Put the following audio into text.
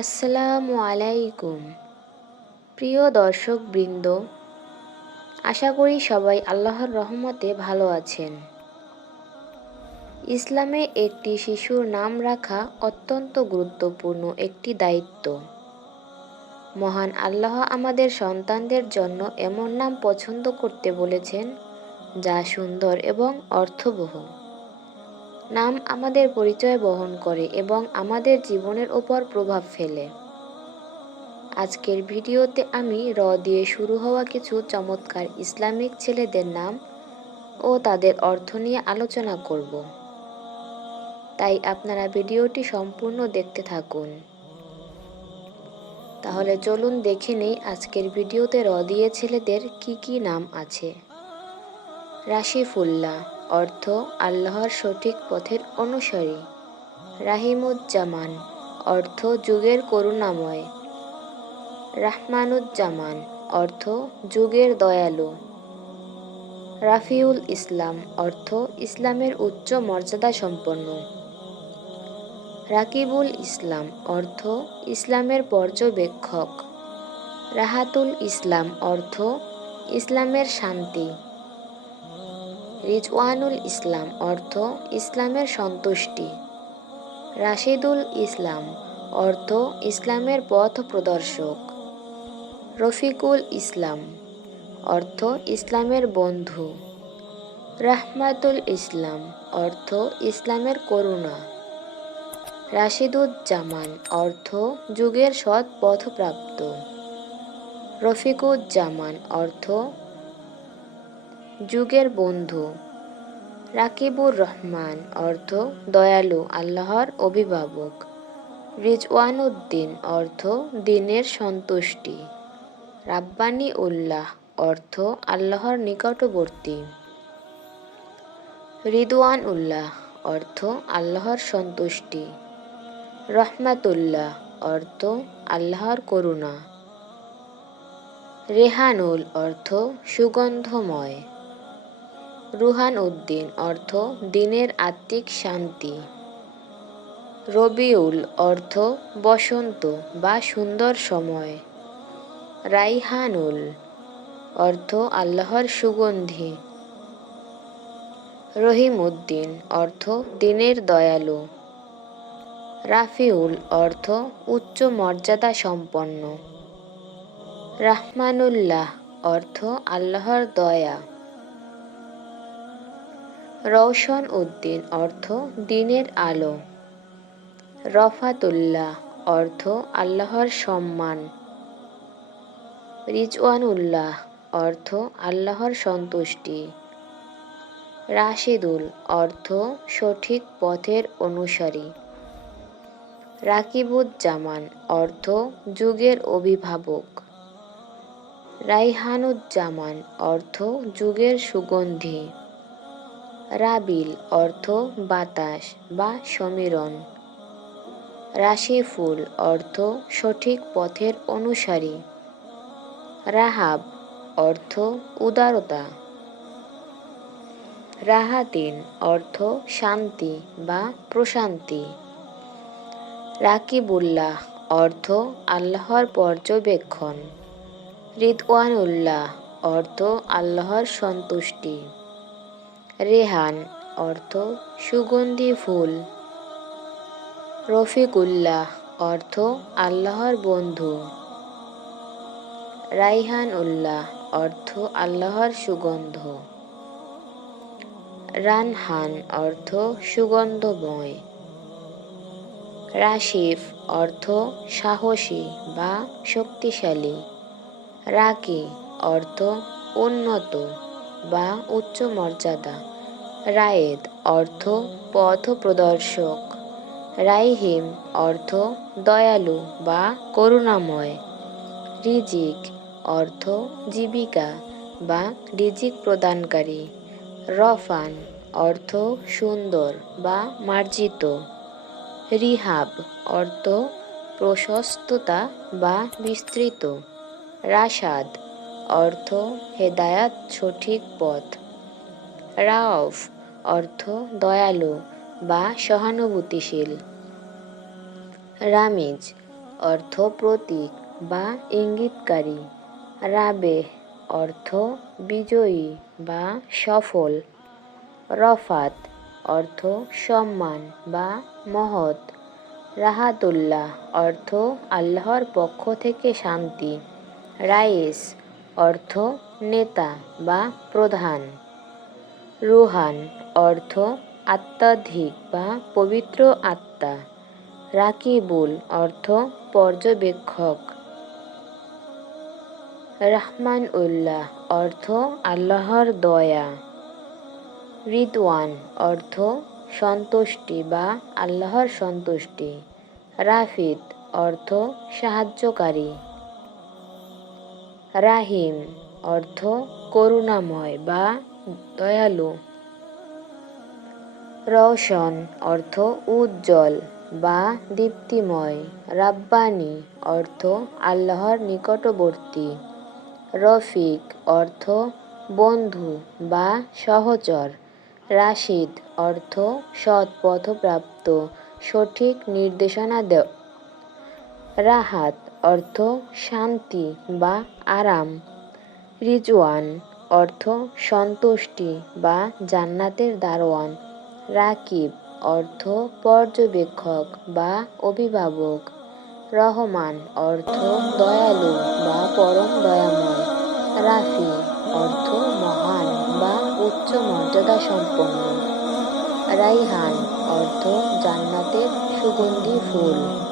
আসসালামু আলাইকুম। প্রিয় দর্শক বৃন্দ আশা করি সবাই আল্লাহর রহমতে ভালো আছেন। ইসলামে একটি শিশুর নাম রাখা অত্যন্ত গুরুত্বপূর্ণ একটি দায়িত্ব। মহান আল্লাহ আমাদের সন্তানদের জন্য এমন নাম পছন্দ করতে বলেছেন, যা সুন্দর এবং অর্থবহ। নাম আমাদের পরিচয় বহন করে এবং আমাদের জীবনের ওপর প্রভাব ফেলে। আজকের ভিডিওতে আমি র দিয়ে শুরু হওয়া কিছু চমৎকার ইসলামিক ছেলেদের নাম ও তাদের অর্থ নিয়ে আলোচনা করব। তাই আপনারা ভিডিওটি সম্পূর্ণ দেখতে থাকুন। তাহলে চলুন দেখে নেই আজকের ভিডিওতে র দিয়ে ছেলেদের কি কি নাম আছে। রাশিফুল্লাহ, অর্থ আল্লাহর সঠিক পথের অনুসারী। রাহিমুজ্জামান, অর্থ যুগের করুণাময়। রাহমানুজ্জামান, অর্থ যুগের দয়ালু। রাফিউল ইসলাম, অর্থ ইসলামের উচ্চ মর্যাদা সম্পন্ন রাকিবুল ইসলাম, অর্থ, ইসলামের পর্যবেক্ষক। রাহাতুল ইসলাম, অর্থ, ইসলামের শান্তি। রিজওয়ানুল ইসলাম, অর্থ, ইসলামের সন্তুষ্টি। রাশিদুল ইসলাম, অর্থ, ইসলামের পথ প্রদর্শক। রফিকুল ইসলাম, অর্থ, ইসলামের বন্ধু। রাহমাতুল ইসলাম, অর্থ, ইসলামের করুণা। রাশিদুজ্জামান, অর্থ, যুগের সৎ পথপ্রাপ্ত। রফিকুজ্জামান, অর্থ, যুগের বন্ধু। রাকিবুর রহমান, অর্থ, দয়ালু, আল্লাহর অভিভাবক। রিজওয়ানুদ্দিন, অর্থ, দিনের সন্তুষ্টি। রাব্বানি উল্লাহ অর্থ, আল্লাহর নিকটবর্তী। রিদওয়ান উল্লাহ অর্থ, আল্লাহর সন্তুষ্টি। রহমাতুল্লাহ অর্থ আল্লাহর করুণা। রেহানুল অর্থ সুগন্ধময়। রুহান উদ্দিন অর্থ দিনের আত্মিক শান্তি। রবিউল অর্থ বসন্ত বা সুন্দর সময়। রাইহানুল অর্থ আল্লাহর সুগন্ধি। রহিম উদ্দিন অর্থ দিনের দয়ালু। রাফিউল অর্থ উচ্চ মর্যাদা সম্পন্ন। রাহমানুল্লাহ অর্থ আল্লাহর দয়া। রওশন উদ্দিন অর্থ দিনের আলো। রফাতুল্লাহ অর্থ আল্লাহর সম্মান। রিজওয়ানুল্লাহ অর্থ আল্লাহর সন্তুষ্টি। রাশিদুল অর্থ সঠিক পথের অনুসারী। রাকিবুজ্জামান অর্থ যুগের অভিভাবক। রাইহানুজ্জামান অর্থ যুগের সুগন্ধি। রাবিল অর্থ বাতাস বা সমীরণ। রাশিফুল অর্থ সঠিক পথের অনুসারী। রাহাব অর্থ উদারতা। রাহাতিন অর্থ শান্তি বা প্রশান্তি। রাকিবুল্লাহ, অর্থ আল্লাহর পর্যবেক্ষণ। রিদওয়ানুল্লাহ, অর্থ আল্লাহর সন্তুষ্টি। রেহান, অর্থ সুগন্ধি ফুল। রফিকুল্লাহ, অর্থ আল্লাহর বন্ধু। রাইহান উল্লাহ অর্থ আল্লাহর সুগন্ধ। রানহান, অর্থ সুগন্ধময়। রাশিফ অর্থ সাহসী বা শক্তিশালী। রাকি অর্থ উন্নত বা উচ্চ মর্যাদা। রায়েদ অর্থ পথ প্রদর্শক রাইহিম অর্থ দয়ালু বা করুণাময়। রিজিক অর্থ জীবিকা বা রিজিক প্রদানকারী। রফান অর্থ সুন্দর বা মার্জিত। রিহাব, অর্থ, প্রশস্ততা বা বিস্তৃত। রাশাদ, অর্থ, হেদায়াত, সঠিক পথ। রাওফ, অর্থ, দয়ালু বা সহানুভূতিশীল। রামিজ, অর্থ, প্রতীক বা ইঙ্গিতকারী। রাবে অর্থ, বিজয়ী বা সফল। রফাত অর্থ সম্মান বা মহৎ। রাহাতুল্লাহ অর্থ আল্লাহর পক্ষ থেকে শান্তি। রাইস অর্থ নেতা বা প্রধান। রুহান অর্থ আত্মাধিক বা পবিত্র আত্মা। রাকিবুল অর্থ পর্যবেক্ষক। রহমান উল্লাহ অর্থ আল্লাহর দয়া। রিদওয়ান অর্থ সন্তুষ্টি বা আল্লাহর সন্তুষ্টি। রাফিদ অর্থ সাহায্যকারী। রাহিম অর্থ করুণাময় বা দয়ালু। রওশন অর্থ উজ্জ্বল বা দীপ্তিময়। রাব্বানি অর্থ আল্লাহর নিকটবর্তী। রফিক অর্থ বন্ধু বা সহচর। রাশিদ, অর্থ, সৎ পথপ্রাপ্ত, সঠিক নির্দেশনা দেও। রাহাত, অর্থ, শান্তি বা আরাম। রিজওয়ান, অর্থ, সন্তুষ্টি বা জান্নাতের দারোয়ান। রাকিব, অর্থ, পর্যবেক্ষক বা অভিভাবক। রহমান, অর্থ, দয়ালু বা পরম দয়াময়। রাফি, অর্থ, মহান। বা উচ্চ মর্যাদা সম্পন্ন। রাইহান অর্থ জান্নাতের সুগন্ধি ফুল।